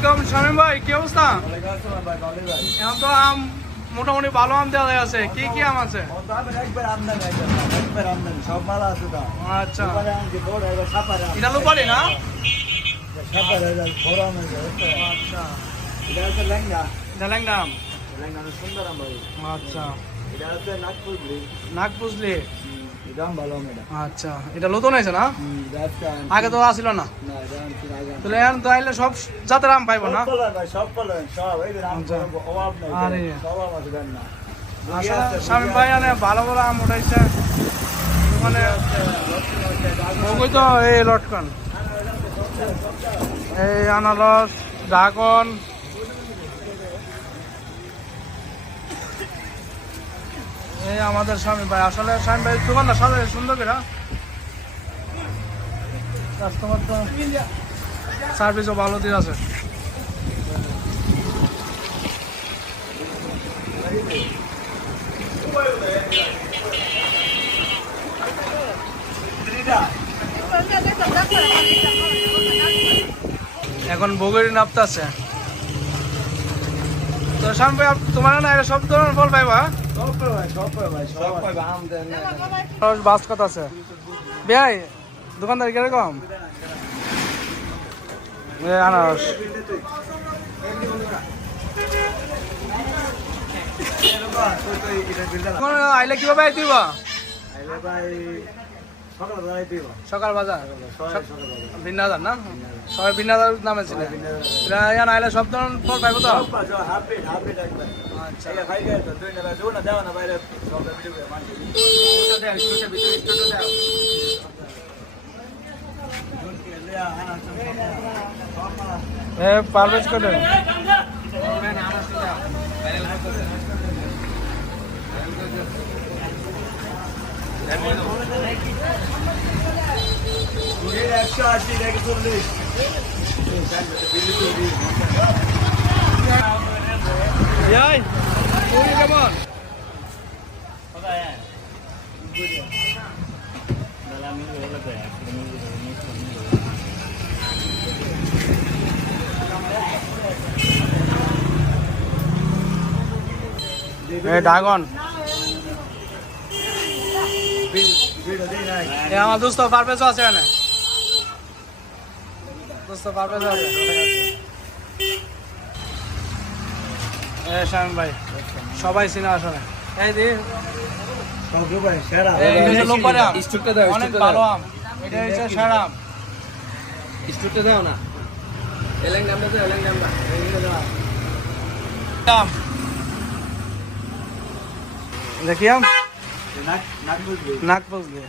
আলাইকুম শামীম ভাই কি অবস্থা? এখন তো আম মোটামুটি ভালো আম দেওয়া আছে। কি কি আম আছে? আচ্ছা। এটা লোপালি না? আচ্ছা। আচ্ছা আচ্ছা এটা নতুন হয়েছে না? আগে তো আসিল না। তাহলে এখন তো আইলে সব জাতের আম পাইবো না? আরে। আসলে স্বামী ভাই আনে ভালো ভালো আম উঠাইছে। মানে ওই তো এই লটকন। এই আনারস ড্রাগন। আমাদের স্বামী ভাই। আসলে স্বামী ভাই, দোকানটা সাজায় সুন্দর করে। কাস্টমার তো সার্ভিসও ভালো দিয়ে আছে এখন বগরি নাপতাছে। তো স্বামী ভাই, তোমার না সব ধরনের ফল পাইবা? বাস কত আছে। বেয়াই দোকানদার কীরকম? আনারস। আইলে কীভাবে আই দিবা সকাল বাজার? ভিন্ন হাজার না? সবাই ভিন্ন হাজার নামে ছিল। ইয়ান আইলে সব ফল পাইবো তো? আচ্ছা। ড্রাগন। এ আমার দোস্ত পারভেজ আছে এখানে দোস্ত পারভেজ আছে এ শামিম ভাই সবাই চিনা আসলে এই দি এই হচ্ছে লোকবাড়ি আম। অনেক ভালো আম। এটা হচ্ছে সেরা আম। আম দেখি আম? নাক বসবে